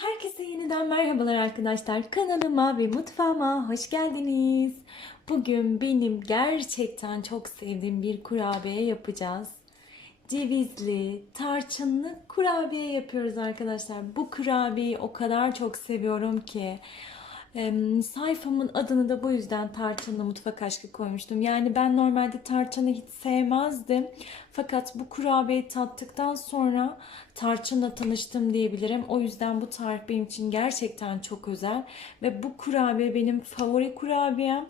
Herkese yeniden merhabalar arkadaşlar. Kanalıma ve mutfağıma hoş geldiniz. Bugün benim gerçekten çok sevdiğim bir kurabiye yapacağız. Cevizli, tarçınlı kurabiye yapıyoruz arkadaşlar. Bu kurabiyeyi o kadar çok seviyorum ki. Em, sayfamın adını da bu yüzden tarçınlı mutfak aşkı koymuştum. Yani ben normalde tarçını hiç sevmezdim. Fakat bu kurabiyeyi tattıktan sonra tarçınla tanıştım diyebilirim. O yüzden bu tarif benim için gerçekten çok özel. Ve bu kurabiye benim favori kurabiyem.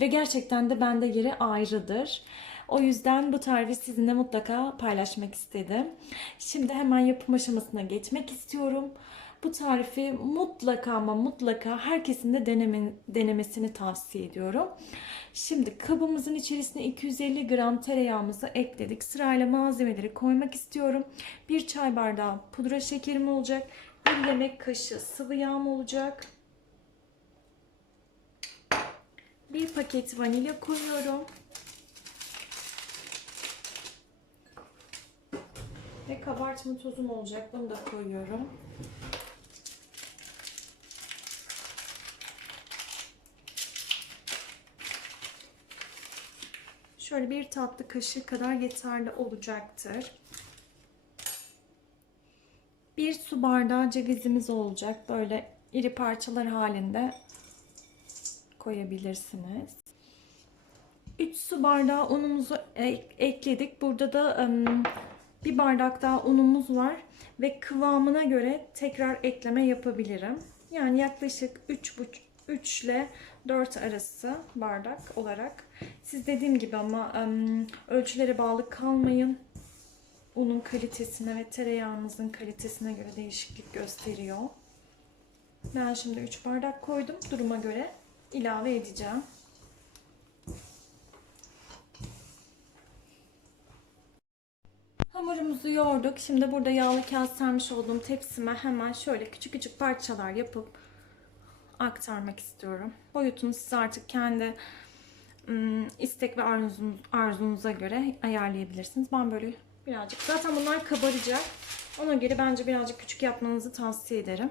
Ve gerçekten de bende yeri ayrıdır. O yüzden bu tarifi sizinle mutlaka paylaşmak istedim. Şimdi hemen yapım aşamasına geçmek istiyorum. Bu tarifi mutlaka ama mutlaka herkesin de deneme, denemesini tavsiye ediyorum. Şimdi kabımızın içerisine 250 gram tereyağımızı ekledik. Sırayla malzemeleri koymak istiyorum. Bir çay bardağı pudra şekerim olacak. Bir yemek kaşığı sıvı yağım olacak. Bir paket vanilya koyuyorum. Ve kabartma tozum olacak. Bunu da koyuyorum. Şöyle bir tatlı kaşığı kadar yeterli olacaktır. Bir su bardağı cevizimiz olacak. Böyle iri parçalar halinde koyabilirsiniz. 3 su bardağı unumuzu ekledik. Burada da bir bardak daha unumuz var ve kıvamına göre tekrar ekleme yapabilirim. Yani yaklaşık 3,5 3 ile 4 arası bardak olarak. Siz dediğim gibi ama ölçülere bağlı kalmayın. Unun kalitesine ve tereyağınızın kalitesine göre değişiklik gösteriyor. Ben şimdi 3 bardak koydum. Duruma göre ilave edeceğim. Hamurumuzu yoğurduk. Şimdi burada yağlı kağıt sermiş olduğum tepsime hemen şöyle küçük küçük parçalar yapıp aktarmak istiyorum. Boyutunu siz artık kendi istek ve arzunuz, arzunuza göre ayarlayabilirsiniz. Ben böyle birazcık zaten bunlar kabaracak. Ona göre bence birazcık küçük yapmanızı tavsiye ederim.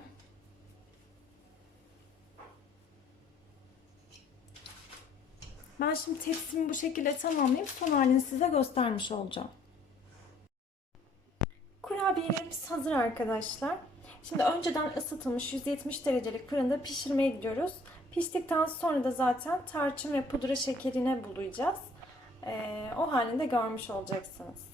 Ben şimdi tepsimi bu şekilde tamamlayıp son halini size göstermiş olacağım. Kurabiyelerimiz hazır arkadaşlar. Şimdi önceden ısıtılmış 170 derecelik fırında pişirmeye gidiyoruz. Piştikten sonra da zaten tarçın ve pudra şekerine bulayacağız. Ee, o halinde görmüş olacaksınız.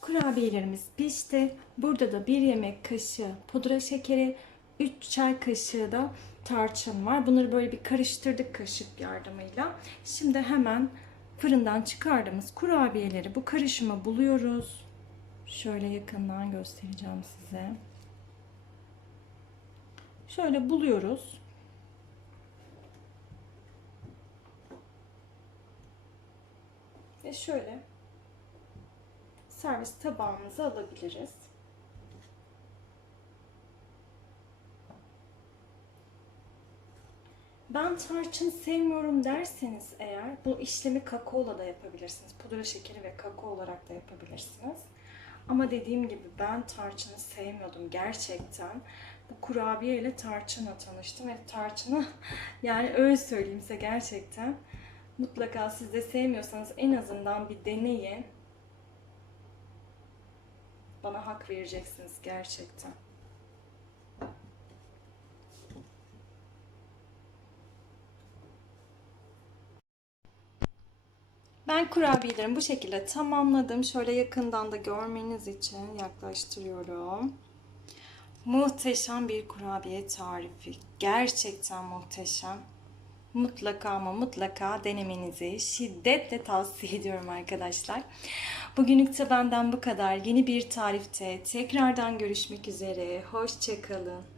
Kurabiyelerimiz pişti. Burada da bir yemek kaşığı pudra şekeri, 3 çay kaşığı da tarçın var. Bunları böyle bir karıştırdık kaşık yardımıyla. Şimdi hemen fırından çıkardığımız kurabiyeleri bu karışıma buluyoruz. Şöyle yakından göstereceğim size. Şöyle buluyoruz. Ve şöyle servis tabağımıza alabiliriz. Ben tarçın sevmiyorum derseniz eğer bu işlemi kakaola da yapabilirsiniz. Pudra şekeri ve kakao olarak da yapabilirsiniz. Ama dediğim gibi ben tarçını sevmiyordum gerçekten. Bu kurabiye ile tarçınla tanıştım ve tarçını yani öyle söyleyeyim size gerçekten. Mutlaka siz de sevmiyorsanız en azından bir deneyin. Bana hak vereceksiniz gerçekten. Ben kurabiyelerimi bu şekilde tamamladım. Şöyle yakından da görmeniz için yaklaştırıyorum. Muhteşem bir kurabiye tarifi. Gerçekten muhteşem. Mutlaka ama mutlaka denemenizi şiddetle tavsiye ediyorum arkadaşlar. Bugünlük de benden bu kadar. Yeni bir tarifte tekrardan görüşmek üzere. Hoşçakalın.